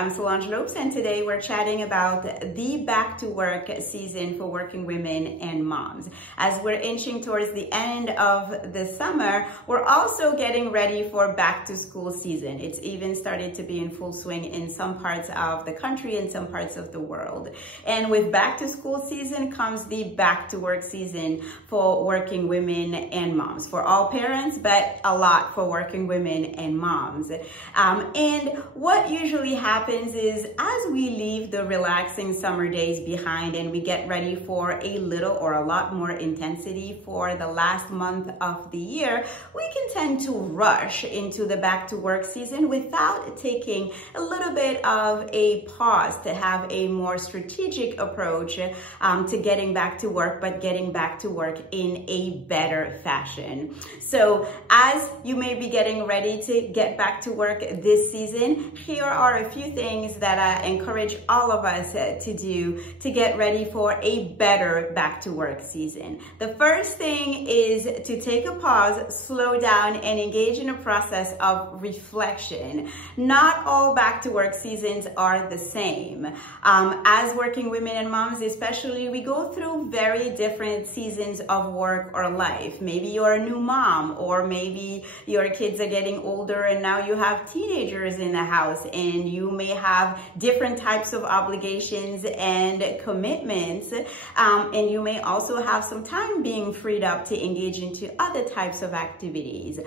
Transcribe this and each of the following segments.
I'm Solange Lopes, and today we're chatting about the back to work season for working women and moms. As we're inching towards the end of the summer, we're also getting ready for back to school season. It's even started to be in full swing in some parts of the country and some parts of the world. And with back to school season comes the back to work season for working women and moms, for all parents, but a lot for working women and moms. And what usually happens is as we leave the relaxing summer days behind and we get ready for a little or a lot more intensity for the last month of the year, we can tend to rush into the back to work season without taking a little bit of a pause to have a more strategic approach to getting back to work, but getting back to work in a better fashion. So as you may be getting ready to get back to work this season, here are a few things that I encourage all of us to do to get ready for a better back to work season. The first thing is to take a pause, slow down, and engage in a process of reflection. Not all back to work seasons are the same. As working women and moms especially, we go through very different seasons of work or life. Maybe you're a new mom, or maybe your kids are getting older and now you have teenagers in the house, and you may have different types of obligations and commitments, and you may also have some time being freed up to engage into other types of activities.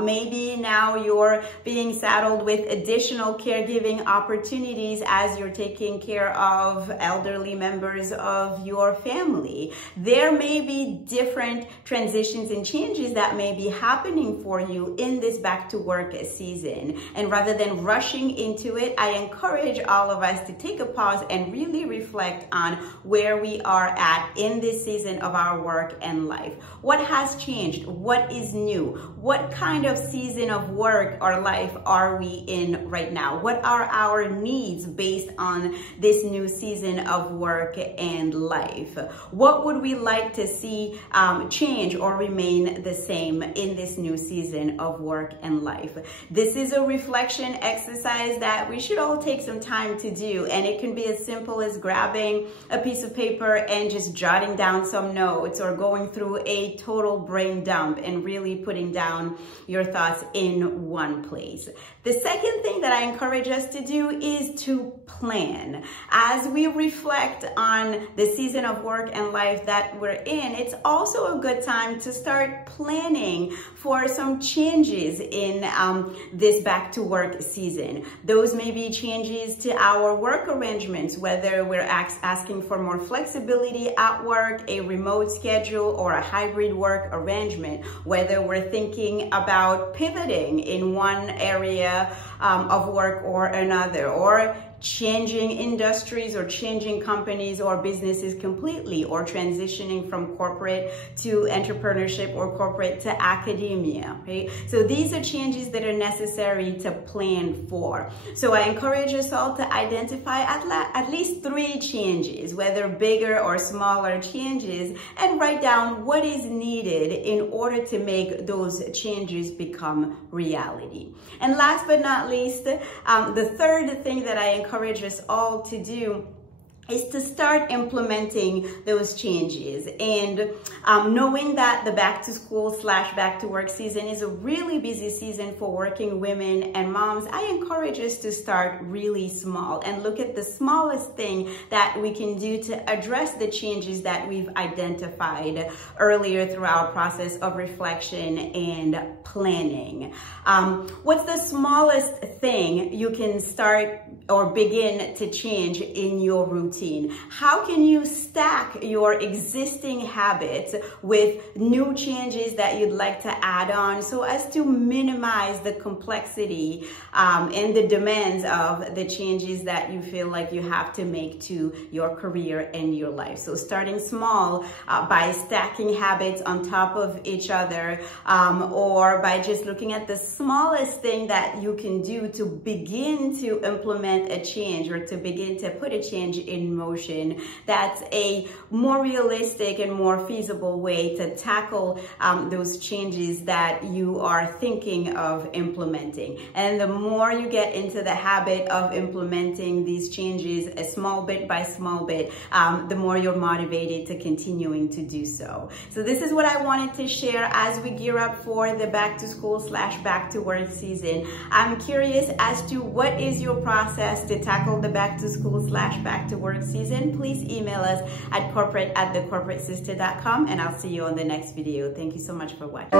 Maybe now you're being saddled with additional caregiving opportunities as you're taking care of elderly members of your family. There may be different transitions and changes that may be happening for you in this back to work season. And rather than rushing into it, I encourage all of us to take a pause and really reflect on where we are at in this season of our work and life. What has changed? What is new? What kind of season of work or life are we in right now? What are our needs based on this new season of work and life? What would we like to see change or remain the same in this new season of work and life? This is a reflection exercise that we should all take some time to do, and it can be as simple as grabbing a piece of paper and just jotting down some notes, or going through a total brain dump and really putting down your thoughts in one place. The second thing that I encourage us to do is to plan. As we reflect on the season of work and life that we're in, it's also a good time to start planning for some changes in this back to work season. Those may be changes to our work arrangements, whether we're asking for more flexibility at work, a remote schedule, or a hybrid work arrangement, whether we're thinking about pivoting in one area of work or another, or changing industries or changing companies or businesses completely, or transitioning from corporate to entrepreneurship or corporate to academia, right? So these are changes that are necessary to plan for. So I encourage us all to identify at least 3 changes, whether bigger or smaller changes, and write down what is needed in order to make those changes become reality. And last but not least, the third thing that I encourage us all to do is to start implementing those changes. And knowing that the back to school / back to work season is a really busy season for working women and moms, I encourage us to start really small and look at the smallest thing that we can do to address the changes that we've identified earlier through our process of reflection and planning. What's the smallest thing you can start or begin to change in your routine? How can you stack your existing habits with new changes that you'd like to add on, so as to minimize the complexity and the demands of the changes that you feel like you have to make to your career and your life? So starting small by stacking habits on top of each other, or by just looking at the smallest thing that you can do to begin to implement a change, or to begin to put a change in in motion. That's a more realistic and more feasible way to tackle those changes that you are thinking of implementing. And the more you get into the habit of implementing these changes a small bit by small bit, the more you're motivated to continuing to do so. So this is what I wanted to share as we gear up for the back to school / back to work season. I'm curious as to what is your process to tackle the back to school / back to work season. Please email us at corporate@thecorporatesister.com, and I'll see you on the next video. Thank you so much for watching.